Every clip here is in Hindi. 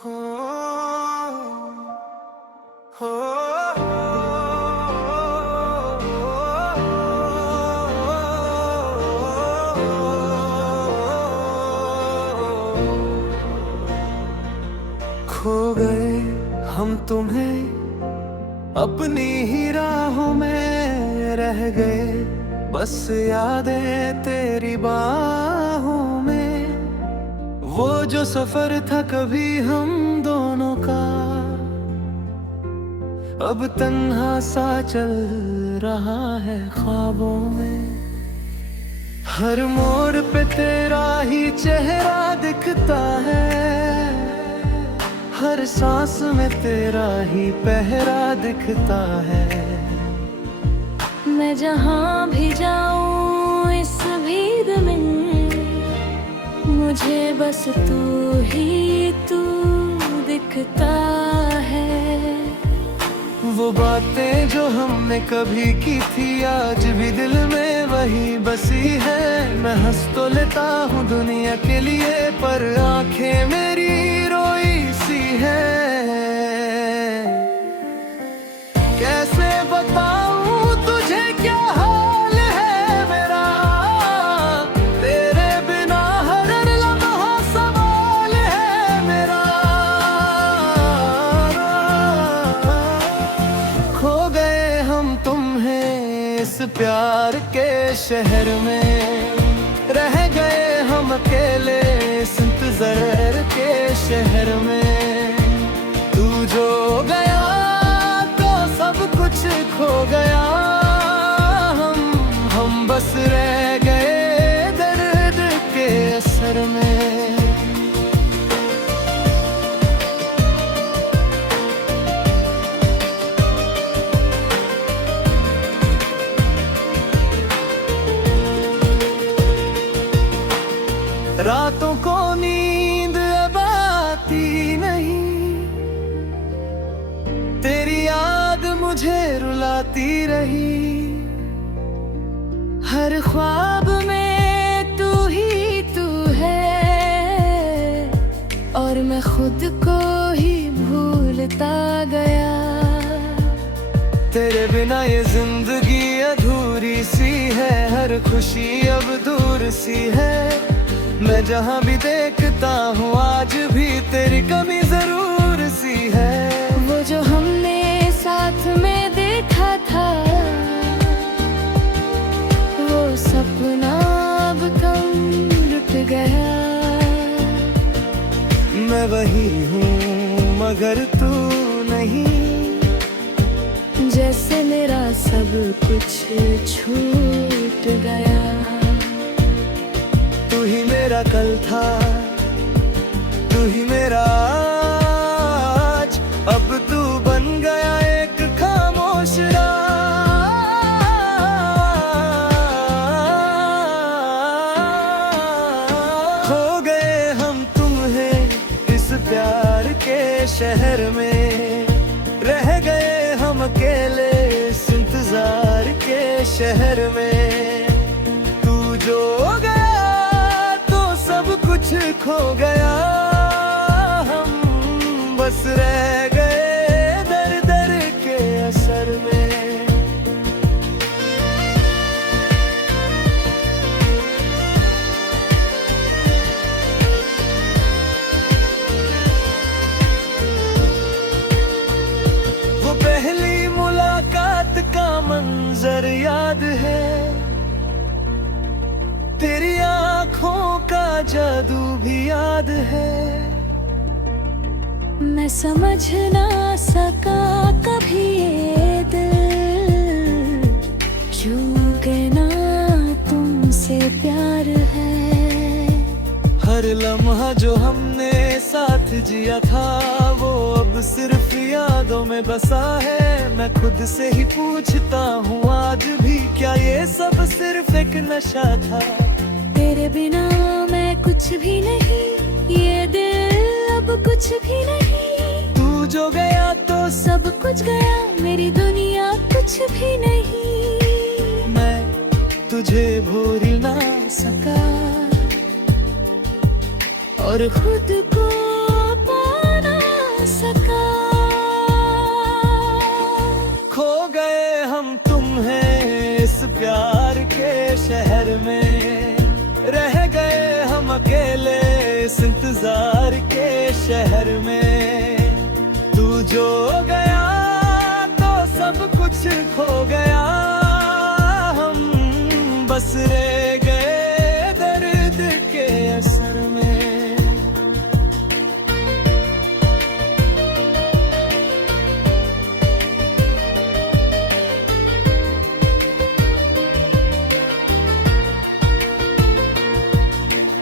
हो हो खो गए हम तुम्हें अपनी ही राहों में, रह गए बस यादें तेरी बाहों में। वो जो सफर था कभी हम दोनों का, अब तन्हा सा चल रहा है ख्वाबों में। हर मोड़ पे तेरा ही चेहरा दिखता है, हर सांस में तेरा ही पहरा दिखता है। मैं जहाँ भी जाऊँ इस भीड़ में, मुझे बस तू ही तू दिखता है। वो बातें जो हमने कभी की थी आज भी दिल में वही बसी है। मैं हंस तो लेता हूँ दुनिया के लिए, पर आंखें मेरी रोई सी है। कैसे बताऊँ तुझे क्या हाल है मेरा, तेरे बिना हर लम्हा सवाल है मेरा। खो गए हम तुम्हें इस प्यार के शहर में, रह गए हम अकेले इस इंतजार के शहर में। तू जो गया तो सब कुछ खो गया, हम बस रह गए दर्द के असर में। रातों को नींद अब आती नहीं, तेरी याद मुझे रुलाती रही। हर ख्वाब में तू ही तू है, और मैं खुद को ही भूलता गया। तेरे बिना ये जिंदगी अधूरी सी है, हर खुशी अब दूर सी है। मैं जहाँ भी देखता हूँ आज भी तेरी कमी जरूर सी है। वो जो हमने साथ में देखा था, वो सपना अब कम लुट गया। मैं वही हूँ मगर तू नहीं, जैसे मेरा सब कुछ छूट गया। तू ही मेरा कल था, तू ही मेरा आज, अब तू बन गया एक खामोश राज। खो गए हम तुम्हें इस प्यार के शहर में, रह गए हम अकेले इस इंतजार के शहर में। तू जो गया कुछ खो गया, हम बस रह गए दर दर के असर में। वो पहली मुलाकात का मंजर याद है, तेरी आँखों का जादू भी याद है। मैं समझ ना सका कभी ये दिल, क्योंकि ना तुमसे प्यार है। हर लम्हा जो हमने साथ जिया था, वो अब सिर्फ यादों में बसा है। मैं खुद से ही पूछता हूँ आज भी, क्या ये सब सिर्फ एक नशा था। तेरे बिना मैं कुछ भी नहीं, ये दिल अब कुछ भी नहीं। तू जो गया तो सब कुछ गया, मेरी दुनिया कुछ भी नहीं। मैं तुझे भूल ना सका, और खुद को पाना इस इंतजार के शहर में। तू जो गया तो सब कुछ खो गया, हम बस रह गए दर्द के असर में।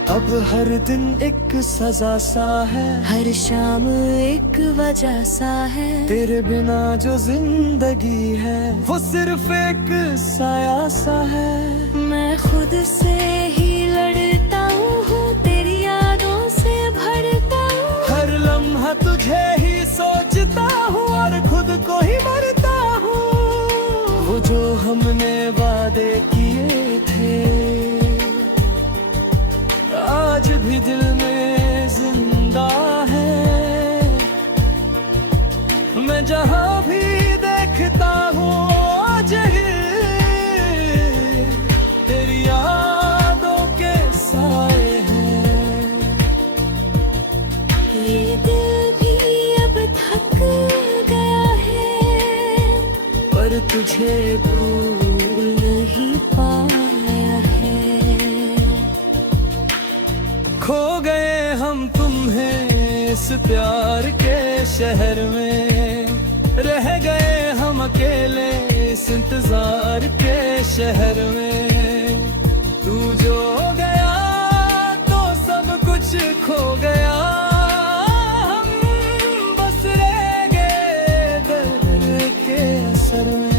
अब हर दिन एक सजा सा है, हर शाम एक वजह सा है। तेरे बिना जो जिंदगी है वो सिर्फ एक साया सा है। मैं खुद से ही लड़ता हूँ, तेरी यादों से भरता हूँ। हर लम्हा तुझे ही सोचता हूँ और खुद को ही मरता हूँ। वो जो हमने वादे किए थे आज भी दिल में जिंदा है। मैं जहाँ भी देखता हूँ आज ही तेरी यादों के साए हैं। ये दिल भी अब थक गया है, पर तुझे भूल नहीं पाया है। खो गए हम तुम्हें इस प्यार के शहर में। रह गए हम अकेले इस इंतजार के शहर में। तू जो गया तो सब कुछ खो गया, हम बस रह गए दर्द के असर में।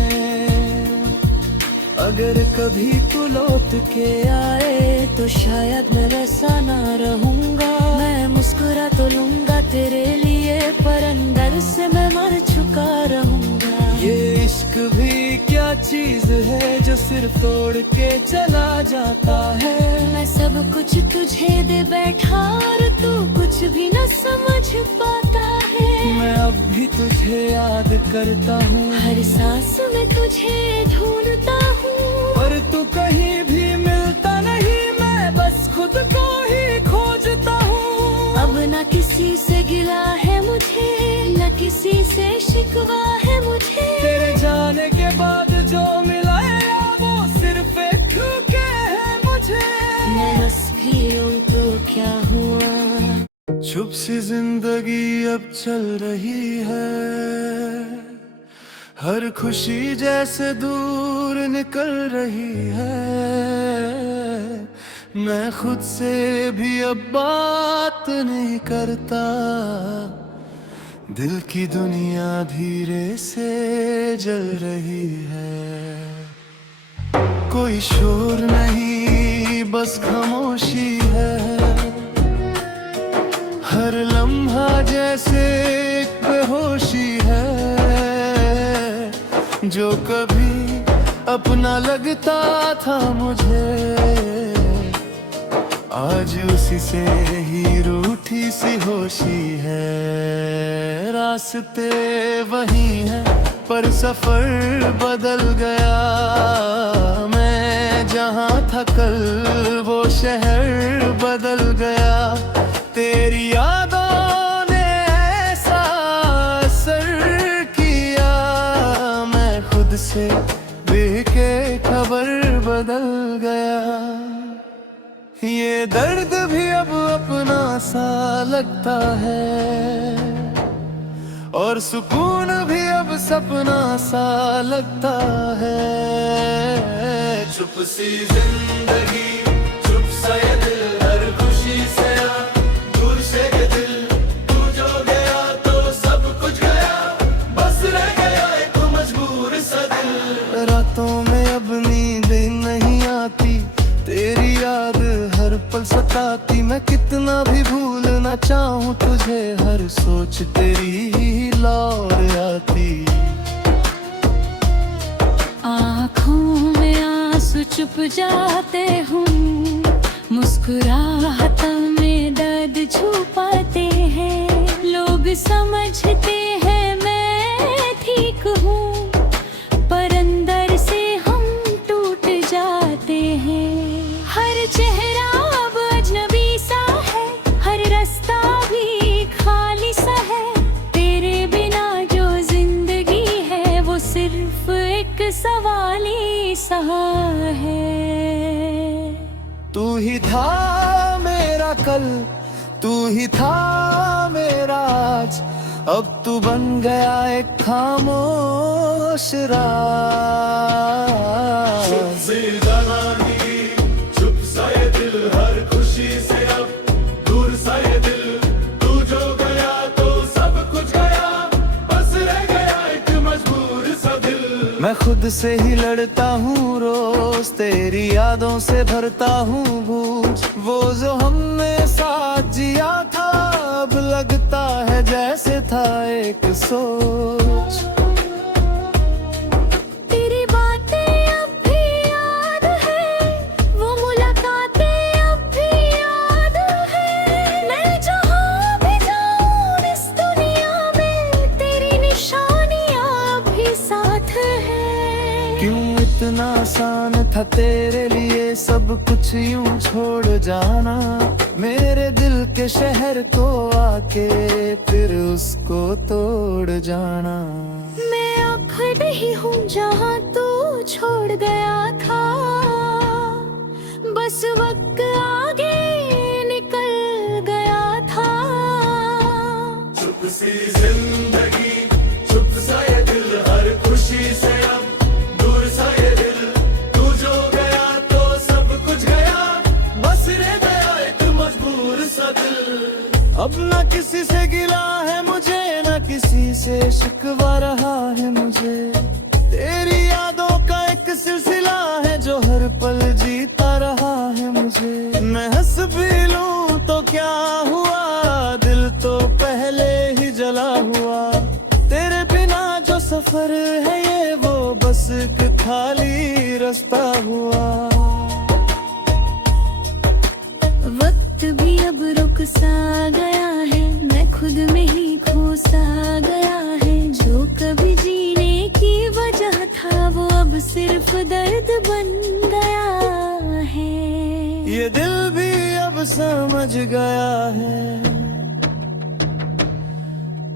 अगर कभी तू लौट के आए तो शायद मैं वैसा ना रहूंगा। मैं मुस्कुरा तो लूंगा तेरे लिए, पर अंदर से मैं मर चुका रहूंगा। ये इश्क भी क्या चीज है जो सिर्फ तोड़ के चला जाता है। मैं सब कुछ तुझे दे बैठा और तू कुछ भी न समझ पाता है। मैं अब भी तुझे याद करता हूँ, हर सांस में तुझे ढूंढता हूँ, पर तू कहीं भी मिलता नहीं। मैं बस खुद को ही खोजता हूँ। अब न किसी से गिला है मुझे, न किसी से शिकवा है मुझे। तेरे जाने के बाद जो मिला है वो सिर्फ एक धोखे है मुझे। मैं बस भी हूँ तो क्या हुआ। चुप सी जिंदगी अब चल रही है, हर खुशी जैसे दूर निकल रही है। मैं खुद से भी अब बात नहीं करता, दिल की दुनिया धीरे से जल रही है। कोई शोर नहीं बस खामोशी है, हर लम्हा जैसे एक बेहोशी है। जो कभी अपना लगता था मुझे, आज उसी से ही रूठी सी होशी है। रास्ते वही हैं पर सफर बदल गया। मैं जहाँ था कल वो शहर बदल गया। तेरी यादों ने ऐसा असर किया, मैं खुद से बेके खबर बदल गया। ये दर्द भी अब अपना सा लगता है, और सुकून भी अब सपना सा लगता है। चुप सी जिंदगी, चुप सा ये दिल, हर खुशी से दूर से ये दिल। तू जो गया तो सब कुछ गया, बस रह गया एक मजबूर सा दिल। रातों में अब नींद नहीं आती, तेरी याद हर पल सताती। मैं कितना भी भूलना चाहूँ तुझे, हर सोच तेरी ही लौट आती। आँखों में आंसू चुप जाते हूँ, मुस्कुराहट में दर्द छुपाते हैं। लोग समझते हैं मैं ठीक हूँ, पर अंदर से हम टूट जाते हैं। हर चेहरा अब अजनबी सा है, हर ही था मेरा कल, तू ही था मेरा आज, अब तू बन गया एक खामोश राज। चुप सी जवानी, चुप सा ये दिल, हर खुशी से अब दूर सा ये दिल। तू जो गया तो सब कुछ गया, बस रह गया एक मजबूर सा दिल। मैं खुद से ही लड़ता हूँ रोज, तेरी यादों से भरता हूँ बूझ। वो जो हमने साथ जिया था, अब लगता है जैसे था एक सोच। तेरी बातें अब भी याद है, वो मुलाकातें अब भी याद है। मैं जहाँ भी जाऊँ इस दुनिया में, तेरी निशानियाँ अब भी साथ है। क्यों इतना आसान था तेरे लिए सब कुछ यूं छोड़ जाना, मेरे दिल के शहर को आके फिर उसको तोड़ जाना। मैं अब नहीं हूँ जहाँ तू छोड़ गया था, बस वक्त आगे निकल गया था। चुप सी जिंदगी, चुप सा ये दिल, हर खुशी से अब दूर सा ये दिल। तू जो गया तो सब कुछ गया, बस रह गया एक मजबूर सा दिल। अब न किसी से गिला है मुझे, न किसी से शिकवा रहा है मुझे। तेरी यादों का एक सिलसिला है जो हर पल जीता रहा है मुझे। मैं हंस भी लूं तो क्या हुआ, दिल तो पहले ही जला हुआ। तेरे बिना जो सफर है ये, वो बस एक खाली रास्ता हुआ। वक्त भी अब रुक सा गया है, मैं खुद में ही खो सा गया है। जो कभी जीने की वजह था, वो अब सिर्फ दर्द बन गया है। ये दिल भी अब समझ गया है,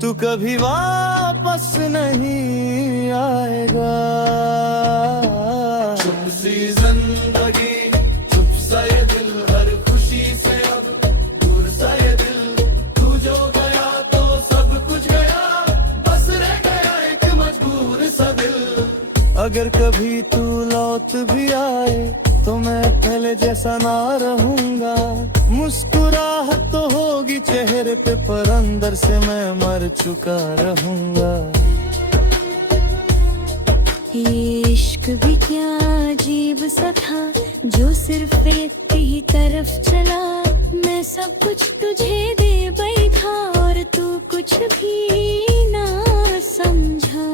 तू कभी वापस नहीं आएगा। चुप सी जिंदगी, चुप सा ये दिल, हर खुशी से अब दूर सा ये दिल। तू जो गया तो सब कुछ गया, बस रह गया एक मजबूर सा दिल। अगर कभी तू लौट भी आए तो मैं पहले जैसा ना रहूंगा। मुस्कुराहट तो होगी चेहरे पे, पर अंदर से मैं मर चुका रहूंगा। ये इश्क भी क्या अजीब सा था, जो सिर्फ एक ही तरफ चला। मैं सब कुछ तुझे दे बैठा और तू कुछ भी ना समझा।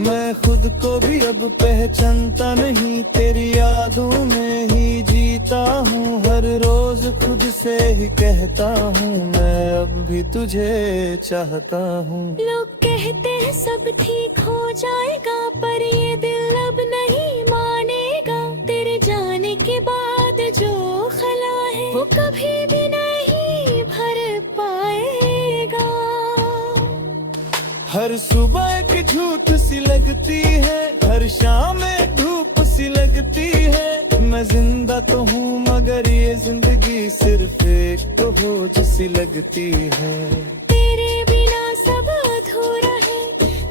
मैं खुद को भी अब पहचानता नहीं, तेरी यादों में ही जीता हूँ। हर रोज खुद से ही कहता हूँ, मैं अब भी तुझे चाहता हूँ। लोग कहते हैं सब ठीक हो जाएगा, पर ये दिल अब नहीं मानेगा। तेरे जाने के बाद जो खला है, वो कभी भी नहीं भर पाएगा। हर सुबह एक झूठ सी लगती है, हर शाम एक धूप सी लगती है। मैं जिंदा तो हूँ मगर ये जिंदगी सिर्फ एक तो बोझ सी लगती है। तेरे बिना सब अधूरा है,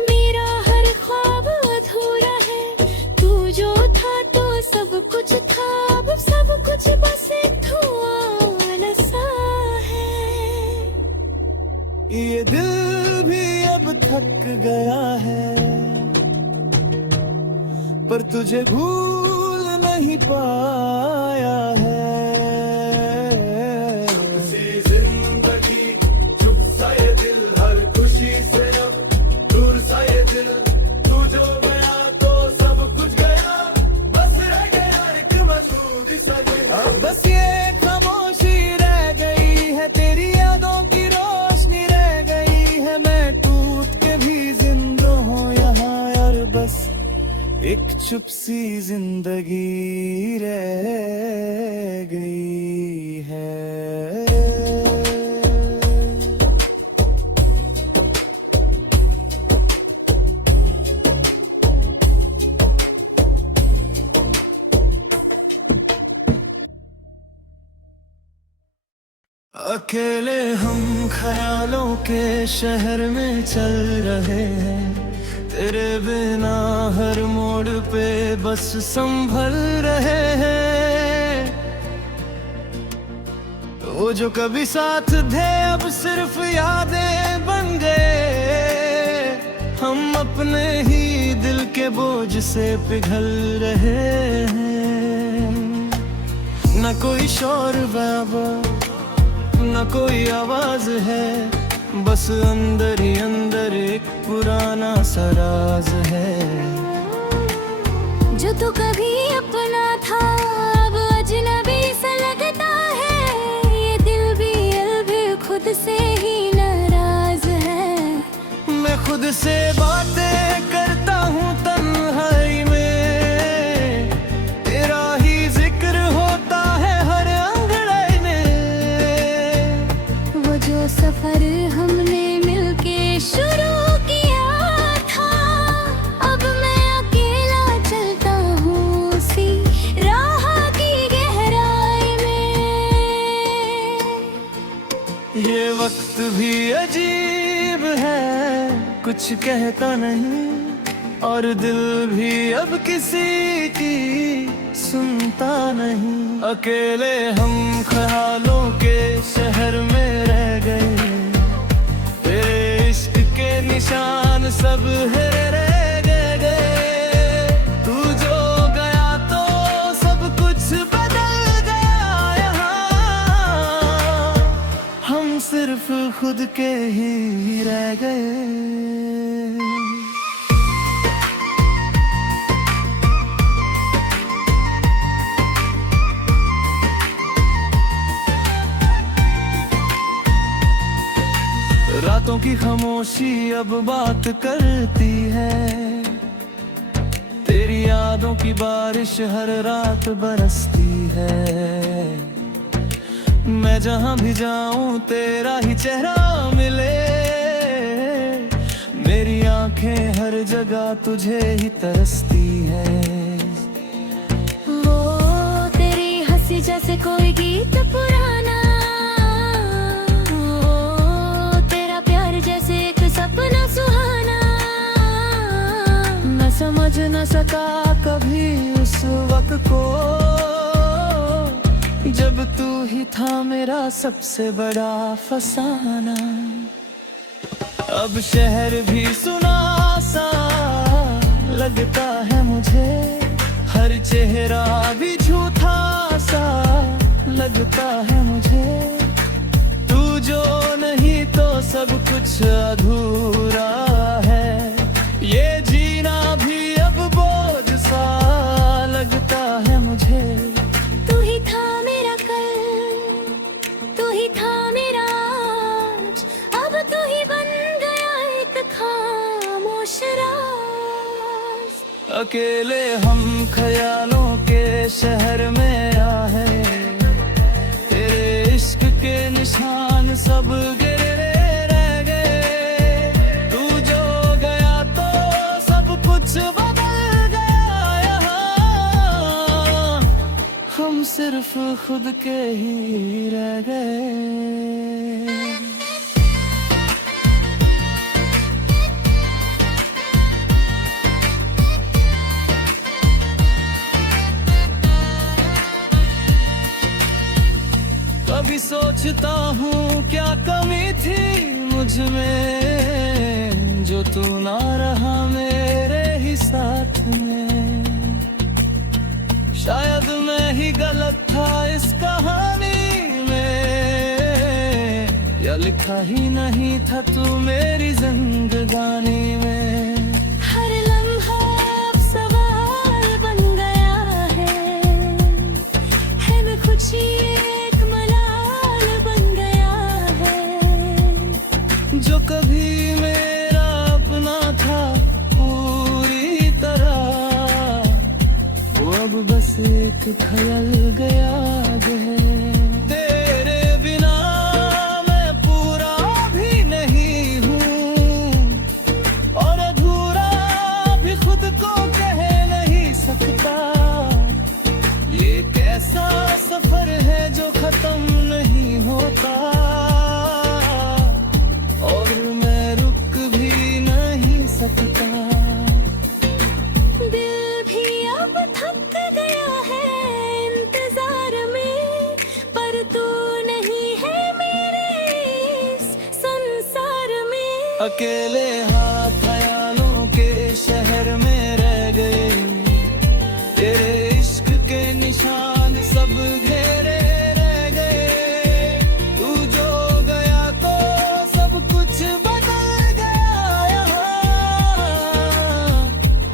मेरा हर ख्वाब अधूरा है। तू जो था तो सब कुछ था, अब सब कुछ बस एक धुआं सा है। ये दिल भी अब थक गया है, पर तुझे भूल नहीं पाया है। चुप सी जिंदगी, चुप सा ये दिल, हर खुशी से अब दूर सा ये दिल। तू जो गया तो सब कुछ गया, बस रह गया एक मजबूर सा दिल। अब बस ये खामोशी रह गई है, तेरी यादों की रोशनी रह गई है। मैं टूट के भी जिंदा हूँ यहाँ यार, बस एक चुप सी जिंदगी रह गई है। हम ख्यालों के शहर में चल रहे हैं, तेरे बिना हर मोड़ पे बस संभल रहे हैं। वो जो कभी साथ थे अब सिर्फ यादें बन गए, हम अपने ही दिल के बोझ से पिघल रहे हैं। न कोई शोर बाबा न कोई आवाज है, बस अंदर ही अंदर एक पुराना सा राज है। जो तू कभी अपना था अब अजनबी सा लगता है, ये दिल भी खुद से ही नाराज है। मैं खुद से बातें करता हूँ तन्हाई में, तेरा ही जिक्र होता है हर अंगड़ाई में। वो जो सफर हमने मिलके शुरू किया था, अब मैं अकेला चलता हूँ उसी राह की गहराई में। ये वक्त भी अजीब है, कुछ कहता नहीं, और दिल भी अब किसी की सुनता नहीं। अकेले हम ख्यालों के शहर में रह गए, तेरे इश्क के निशान सब है रह गए। तू जो गया तो सब कुछ बदल गया यहाँ, हम सिर्फ खुद के ही रह गए। रातों की खामोशी अब बात करती है, तेरी यादों की बारिश हर रात बरसती है। मैं जहां भी जाऊं तेरा ही चेहरा मिले, मेरी आंखें हर जगह तुझे ही तरसती है। वो तेरी हंसी जैसे कोई गीत पुराना, सपना सुहाना। मैं समझ न सका कभी उस वक्त को, जब तू ही था मेरा सबसे बड़ा फसाना। अब शहर भी सुना सा लगता है मुझे, हर चेहरा भी झूठा सा लगता है मुझे। तू जो नहीं तो सब कुछ अधूरा है, ये जीना भी अब बोझ सा लगता है मुझे। तू ही था मेरा कल, तू ही था मेरा आज, अब तू ही बन गया एक खामोश राज। अकेले हम ख्यालों के शहर में आए, तेरे इश्क के निशान सब गिरे रह गए। तू जो गया तो सब कुछ बदल गया यहाँ, हम सिर्फ खुद के ही रह गए। कभी सोचता हूँ क्या कमी थी मुझ में, जो तू ना रहा मेरे ही साथ में। शायद मैं ही गलत था इस कहानी में, या लिखा ही नहीं था तू मेरी जिंदगानी में। हर लम्हा अब सवाल बन गया है मैं खुशी जो कभी मेरा अपना था पूरी तरह, वो अब बस एक खयल गया है। तेरे बिना मैं पूरा भी नहीं हूँ, और अधूरा भी खुद को कह नहीं सकता। ये कैसा सफर है जो खत्म नहीं होता। अकेले हाथ ख्यालों के शहर में रह गए, तेरे इश्क के निशान सब घेरे रह गए। तू जो गया तो सब कुछ बदल गया यहाँ,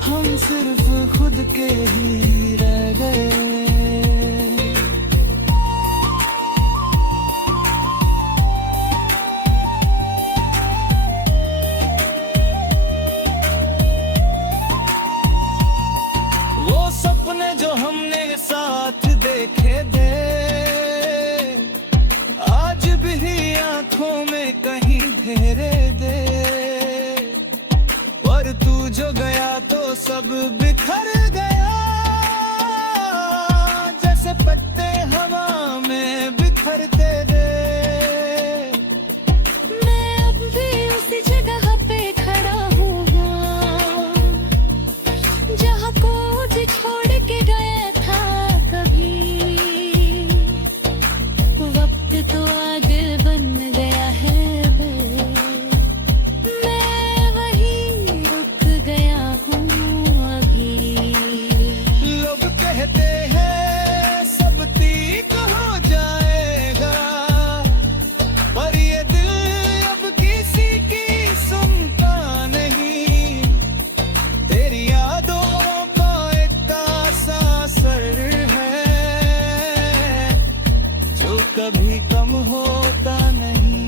हम सिर्फ खुद के ही रह गए। सपने जो हमने साथ देखे थे, आज भी आंखों में कहीं घेरे दे। पर तू जो गया तो सब बिखर गया, जैसे पत्ते हवा में बिखरते थे। मैं अब भी उसी जगह पे खड़ा हूँ जहाँ कोच छोड़ के गया था कभी। वक्त तो आगे बन गया है बे, मैं वही रुक गया हूँ अभी। लोग कहते हैं सब ठीक हो जाएगा, पर ये दिल अब किसी की सुनता नहीं। तेरी यादों का एक ऐसा असर है जो कभी कम होता नहीं।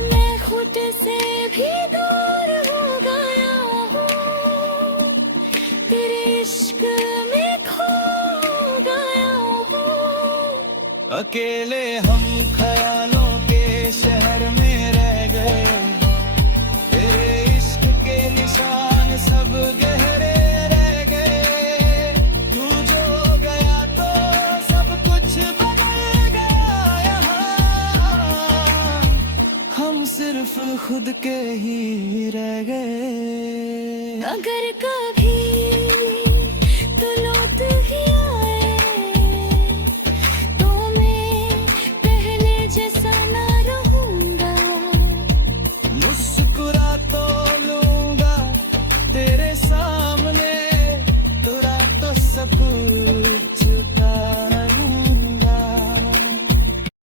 मैं खुद से भी दूर हो गया हूँ, तेरे इश्क में खो गया हूँ। अकेले हम ख्यालों के शहर में रह गए, तेरे इश्क के निशान सब गहरे रह गए। तू जो गया तो सब कुछ बदल गया यहाँ, हम सिर्फ खुद के ही रह गए। अगर कभी